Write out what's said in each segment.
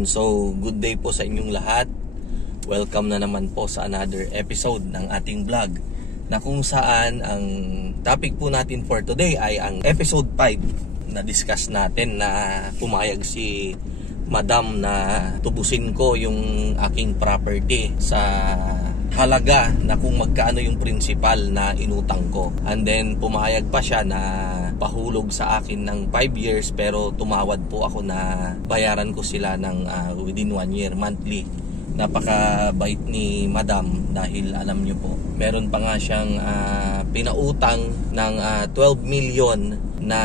Ayan, so good day po sa inyong lahat. Welcome na naman po sa another episode ng ating vlog, na kung saan ang topic po natin for today ay ang episode 5 na discuss natin, na pumayag si Madam na tubusin ko yung aking property sa halaga na kung magkano yung principal na inutang ko. And then pumayag pa siya na pahulog sa akin ng 5 years, pero tumawad po ako na bayaran ko sila ng within 1 year monthly. Napakabait ni Madam, dahil alam nyo po, meron pa nga siyang pinautang ng 12 million na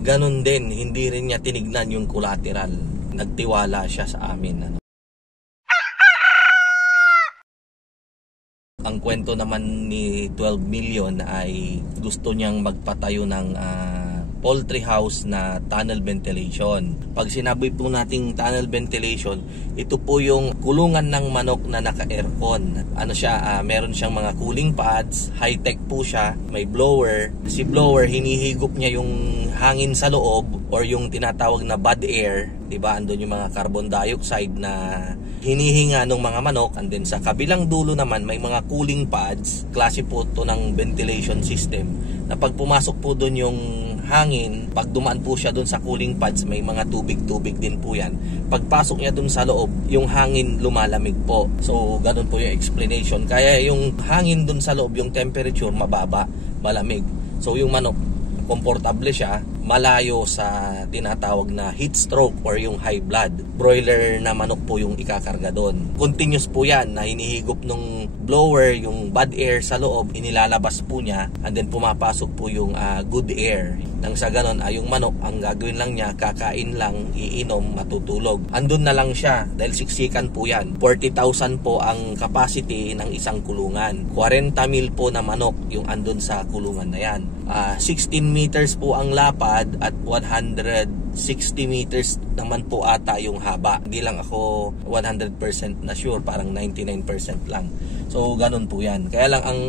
ganun din, hindi rin niya tinignan yung collateral. Nagtiwala siya sa amin. Ang kwento naman ni 12 million ay gusto niyang magpatayo ng poultry house na tunnel ventilation. Pag sinabi po nating tunnel ventilation, ito po yung kulungan ng manok na naka-aircon. Ano siya, meron siyang mga cooling pads, high-tech po siya, may blower. Si blower, hinihigop niya yung hangin sa loob or yung tinatawag na bad air. Diba? Andun yung mga carbon dioxide na hinihinga ng mga manok. And then sa kabilang dulo naman, may mga cooling pads. Klase po ito ng ventilation system, na pag pumasok po doon yung hangin, pag dumaan po siya doon sa cooling pads, may mga tubig-tubig din po yan. Pagpasok niya doon sa loob, yung hangin lumalamig po. So ganun po yung explanation. Kaya yung hangin doon sa loob, yung temperature mababa, malamig. So yung manok, komportable siya, malayo sa tinatawag na heat stroke or yung high blood. Broiler na manok po yung ikakarga doon. Continuous po yan, na hinihigop nung blower yung bad air sa loob, inilalabas po niya, and then pumapasok po yung good air. Nang sa ganon, yung manok, ang gagawin lang niya, kakain lang, iinom, matutulog. Andun na lang siya, dahil siksikan po yan. 40,000 po ang capacity ng isang kulungan. 40,000 po na manok yung andun sa kulungan na yan. 16 meters po ang lapad at 160 meters naman po ata yung haba. Hindi lang ako 100% na sure, parang 99% lang. So ganun po yan. Kaya lang ang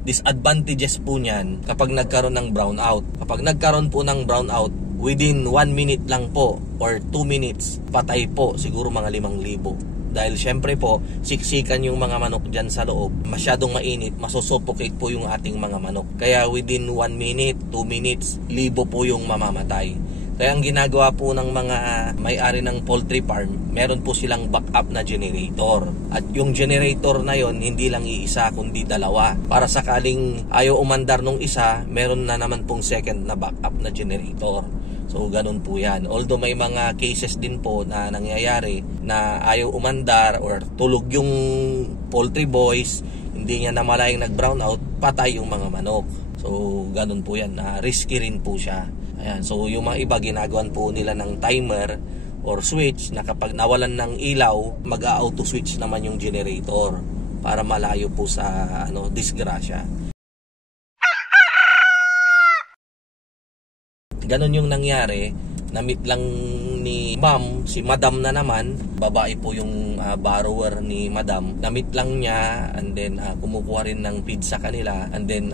disadvantages po niyan kapag nagkaroon ng brownout. Kapag nagkaroon po ng brownout, within 1 minute lang po or 2 minutes, patay po siguro mga 5,000. Dahil syempre po, siksikan yung mga manok dyan sa loob. Masyadong mainit, masusuffocate po yung ating mga manok. Kaya within 1 minute, 2 minutes, 1,000 po yung mamamatay. Kaya ang ginagawa po ng mga may-ari ng poultry farm, meron po silang backup na generator. At yung generator na yon, hindi lang iisa kundi dalawa. Para sakaling ayaw umandar nung isa, meron na naman pong second na backup na generator. So ganun po yan. Although may mga cases din po na nangyayari na ayaw umandar or tulog yung poultry boys, hindi niya namalayang nag-brownout, patay yung mga manok. So ganun po yan, risky rin po siya. Ayan. So yung mga iba, ginagawan po nila ng timer or switch, na kapag nawalan ng ilaw, mag-auto switch naman yung generator para malayo po sa disgrasya. Ganon yung nangyari. Na-meet lang ni Ma'am, si Madam na naman, babae po yung borrower ni Madam. Na-meet lang niya, and then kumukuha rin ng feed sa kanila, and then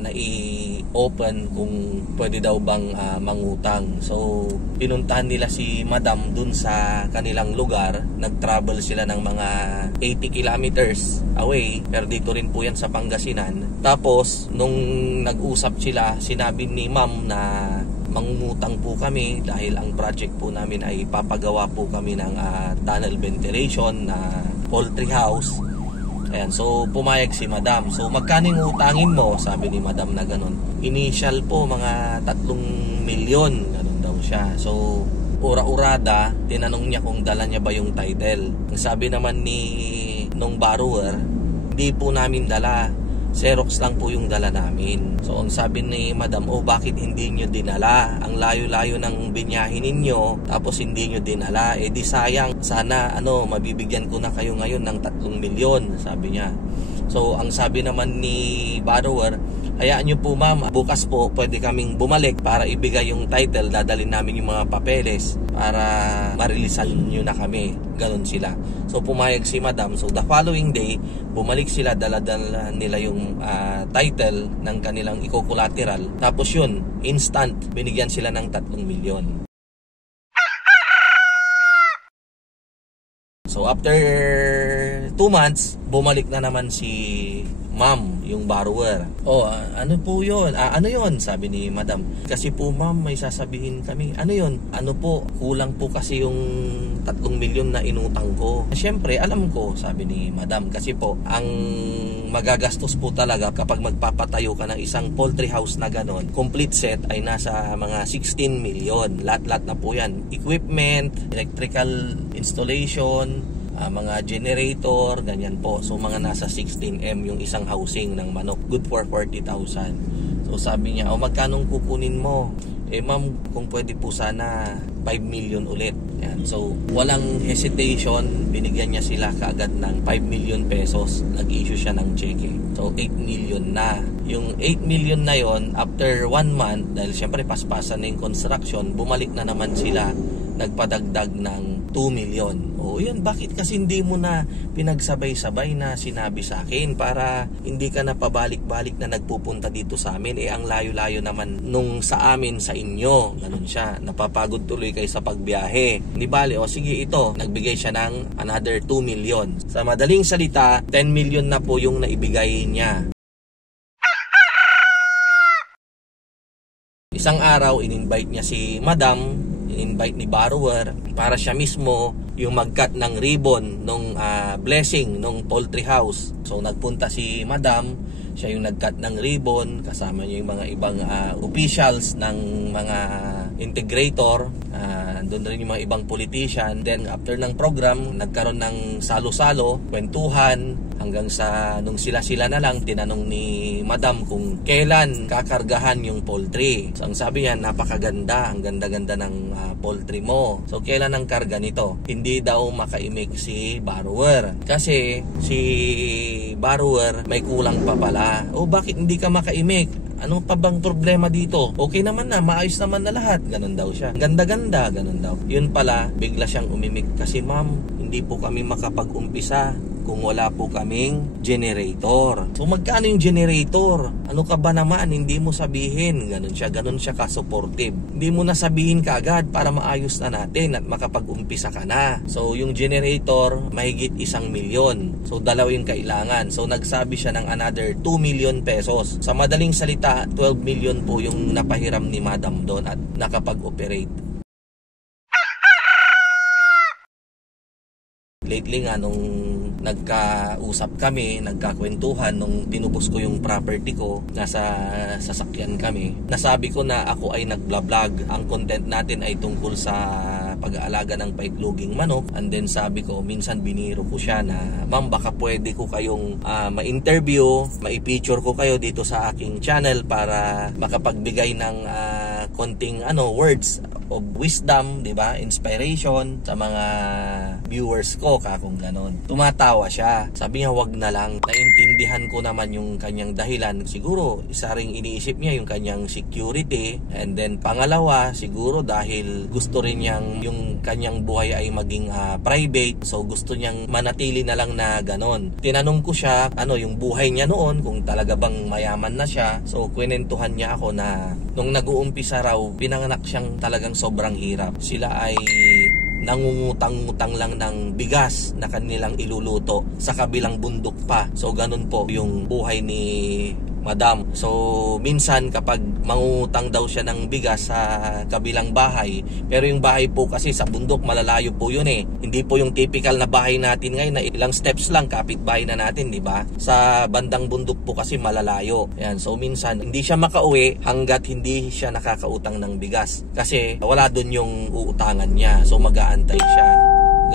nai-open kung pwede daw bang mangutang. So pinuntahan nila si Madam dun sa kanilang lugar. Nag-travel sila ng mga 80 kilometers away, pero dito rin po yan sa Pangasinan. Tapos nung nag-usap sila, sinabi ni Ma'am na mangungutang po kami dahil ang project po namin ay papagawa po kami ng tunnel ventilation na poultry house. Ayan, so pumayag si Madam. So magkano yung utangin mo? Sabi ni Madam na ganun. Initial po mga 3 milyon, ganun daw siya. So ura-urada, tinanong niya kung dala niya ba yung title. Ang sabi naman ni nung borrower, hindi po namin dala, Xerox lang po yung dala namin. So ang sabi ni Madam, bakit hindi nyo dinala? Ang layo-layo ng binyahin ninyo, tapos hindi nyo dinala. Di sayang, sana mabibigyan ko na kayo ngayon ng 3 milyon, sabi niya. So ang sabi naman ni borrower, hayaan nyo po ma'am, bukas po pwede kaming bumalik para ibigay yung title, dadalhin namin yung mga papeles para marilisan nyo na kami. Ganon sila. So pumayag si Madam. So the following day, bumalik sila, dala-dala nila yung title ng kanilang eco-collateral. Tapos yun, instant, binigyan sila ng 3 milyon. So after 2 months, bumalik na naman si ma'am, yung borrower. Ano po yun? Ano yun? Sabi ni madam. Kasi po ma'am, may sasabihin kami. Ano yun? Ano po? Kulang po kasi yung 3 milyon na inutang ko. Siyempre, alam ko, sabi ni madam. Kasi po, ang magagastos po talaga kapag magpapatayo ka ng isang poultry house na ganon, complete set ay nasa mga 16 million. Lahat-lahat na po yan. Equipment, electrical installation, mga generator, ganyan po. So mga nasa 16M yung isang housing ng manok. Good for 40,000. So sabi niya, magkano kukunin mo? Ma'am, kung pwede po sana 5 million ulit. Yan. So walang hesitation, binigyan niya sila kaagad ng 5 million pesos. Nag-issue siya ng cheque. So 8 million na. Yung 8 million na yon, after 1 month, dahil syempre paspasan na yung construction, bumalik na naman sila, nagpadagdag ng 2 million. Yun, bakit kasi hindi mo na pinagsabay-sabay na sinabi sa akin para hindi ka na pabalik-balik na nagpupunta dito sa amin? Ang layo-layo naman nung sa amin sa inyo. Ganun siya. Napapagod tuloy kayo sa pagbiyahe. Di bale, sige ito. Nagbigay siya ng another 2 million. Sa madaling salita, 10 million na po yung naibigay niya. Isang araw, in-invite niya si madam, in-invite ni borrower para siya mismo yung mag-cut ng ribbon nung blessing nung poultry house. So nagpunta si madam, siya yung nag-cut ng ribbon, kasama niya yung mga ibang officials ng mga integrator, doon rin yung mga ibang politician. Then after ng program, nagkaroon ng salo-salo, kwentuhan, hanggang sa nung sila-sila na lang, tinanong ni madam kung kailan kakargahan yung poultry. So ang sabi niya, napakaganda, ang ganda-ganda ng poultry mo. So kailan ang karga nito? Hindi daw makaimik si borrower. Kasi si borrower may kulang pa pala. Bakit hindi ka makaimik? Ano pa bang problema dito? Okay naman na, maayos naman na lahat. Ganon daw siya. Ganda-ganda, ganon daw. Yun pala, bigla siyang umimik. Kasi ma'am, hindi po kami makapag-umpisa kung wala po kaming generator. So magkano yung generator? Ano ka ba naman? Hindi mo sabihin. Ganon siya ka-supportive. Hindi mo na sabihin kaagad para maayos na natin at makapag-umpisa ka na. So yung generator, mahigit 1 milyon. So 2 yung kailangan. So nagsabi siya ng another 2 million pesos. Sa madaling salita, 12 million po yung napahiram ni madam doon at nakapag-operate. Lately nga nung nagkausap kami, nagkakwentuhan, nung tinubos ko yung property ko, nasa sasakyan kami, nasabi ko na ako ay nagblog. Ang content natin ay tungkol sa pag-aalaga ng paitloging manok. And then sabi ko, minsan biniro ko siya na, ma'am, baka pwede ko kayong ma-interview, ma-feature ko kayo dito sa aking channel para makapagbigay ng konting words of wisdom, di ba? Inspiration sa mga viewers ko, kung ganon. Tumatawa siya. Sabi niya, wag na lang. Naintindihan ko naman yung kanyang dahilan. Siguro, isa ring iniisip niya yung kanyang security. And then, pangalawa, siguro dahil gusto rin niyang yung kanyang buhay ay maging private. So, gusto niyang manatili na lang na ganon. Tinanong ko siya, yung buhay niya noon, kung talaga bang mayaman na siya. So, kwenentuhan niya ako na nung nag-uumpisa raw, pinanganak siyang talagang sobrang hirap. Sila ay nangungutang-ngutang lang ng bigas na kanilang iluluto sa kabilang bundok pa. So ganun po yung buhay ni madam. So minsan kapag mangungutang daw siya ng bigas sa kabilang bahay, pero yung bahay po kasi sa bundok malalayo po yun Hindi po yung typical na bahay natin ngayon na ilang steps lang kapitbahay na natin, di ba? Sa bandang bundok po kasi malalayo. Yan. So minsan hindi siya makauwi hanggat hindi siya nakakautang ng bigas kasi wala doon yung uutangan niya. So mag-aantay siya.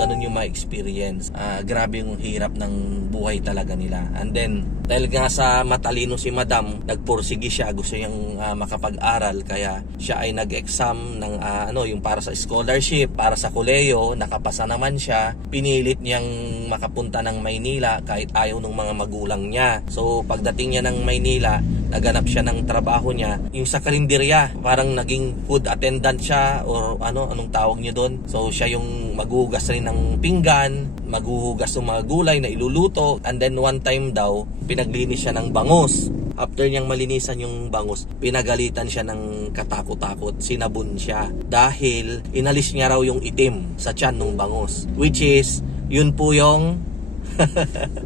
Ganun yung ma-experience. Grabe yung hirap ng buhay talaga nila. And then, dahil nga sa matalino si madam, nagpursigi siya, gusto niyang makapag-aral, kaya siya ay nag-exam ng yung para sa scholarship, para sa koleyo, nakapasa naman siya. Pinilit niyang makapunta ng Maynila kahit ayaw ng mga magulang niya. So, pagdating niya ng Maynila, naganap siya ng trabaho niya, yung sa karinderya, parang naging food attendant siya or anong tawag niyo doon. So, siya yung maghuhugas rin ng pinggan, maghuhugas ng mga gulay na iluluto, and then one time daw, pinaglinis siya ng bangus. After niyang malinisan yung bangus, pinagalitan siya ng katakot-takot, sinabon siya dahil inalis niya raw yung itim sa tiyan ng bangus, which is Yun po yung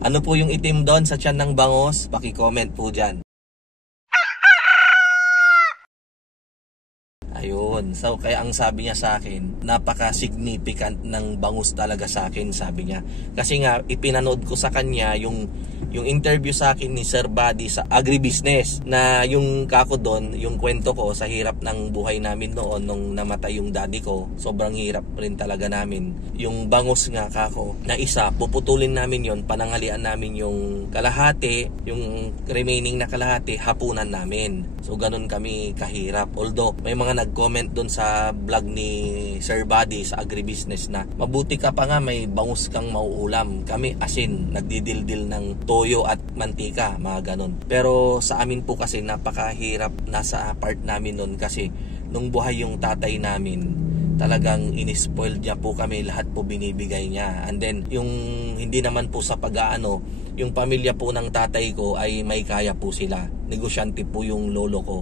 ano po yung itim doon sa tiyan ng bangus? Paki-comment po dyan. Ayun. So, kaya ang sabi niya sa akin, napaka-significant ng bangus talaga sa akin, sabi niya. Kasi nga, ipinanood ko sa kanya yung interview sa akin ni Sir Buddy sa agribusiness, na yung kako doon, yung kwento ko sa hirap ng buhay namin noon nung namatay yung daddy ko. Sobrang hirap rin talaga namin. Yung bangus nga kako, na isa, puputulin namin yon, panangalian namin yung kalahati, yung remaining na kalahati, hapunan namin. So, ganun kami kahirap. Although, may mga nag-comment doon sa vlog ni Sir Buddy sa agribusiness na mabuti ka pa nga, may bangus kang mauulam. Kami asin, nagdidildil ng toyo at mantika, mga ganun. Pero sa amin po kasi napakahirap nasa part namin noon, kasi nung buhay yung tatay namin, talagang inispoiled niya po kami, lahat po binibigay niya. And then yung hindi naman po sa pag-aano, yung pamilya po ng tatay ko ay may kaya po sila. Negosyante po yung lolo ko.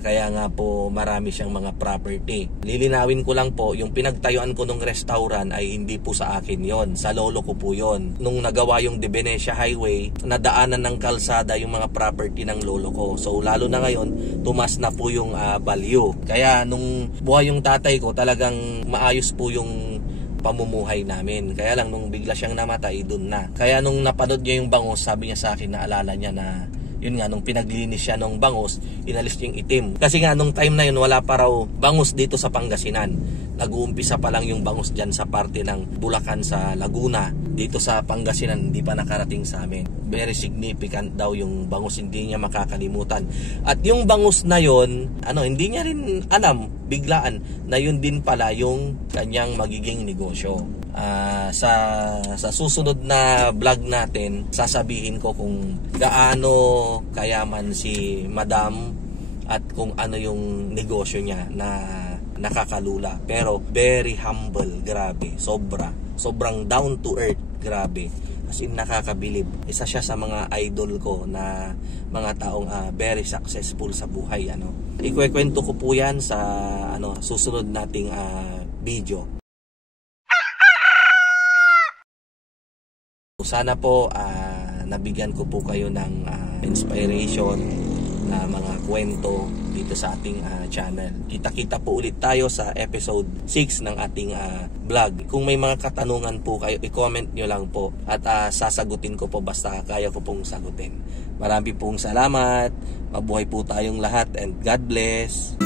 Kaya nga po marami siyang mga property. Lilinawin ko lang po, yung pinagtayuan ko ng restaurant ay hindi po sa akin yon, sa lolo ko po yon. Nung nagawa yung De Venecia Highway, nadaanan ng kalsada yung mga property ng lolo ko. So lalo na ngayon, tumas na po yung value. Kaya nung buhay yung tatay ko, talagang maayos po yung pamumuhay namin. Kaya lang nung bigla siyang namatay, dun na. Kaya nung napanood niya yung bangus, sabi niya sa akin, naalala niya na yun nga, nung pinaglinis siya ng bangus, inalis niya yung itim. Kasi nga, nung time na yun, wala pa raw bangus dito sa Pangasinan. Nag-uumpisa pa lang yung bangus dyan sa parte ng Bulacan sa Laguna. Dito sa Pangasinan, hindi pa nakarating sa amin. Very significant daw yung bangus, hindi niya makakalimutan. At yung bangus na yun, hindi niya rin alam, biglaan, na yun din pala yung kanyang magiging negosyo. Sa susunod na vlog natin, sasabihin ko kung gaano kayaman si Madam at kung ano yung negosyo niya na nakakalula. Pero very humble, grabe, sobrang down to earth, grabe. As in, nakakabilib. Isa siya sa mga idol ko na mga taong very successful sa buhay. Ikukwento ko po yan sa susunod nating video. Sana po nabigyan ko po kayo ng inspiration na mga kwento dito sa ating channel. Kita-kita po ulit tayo sa episode 6 ng ating vlog. Kung may mga katanungan po kayo, i-comment nyo lang po at sasagutin ko po basta kaya ko pong sagutin. Marami pong salamat. Mabuhay po tayong lahat and God bless.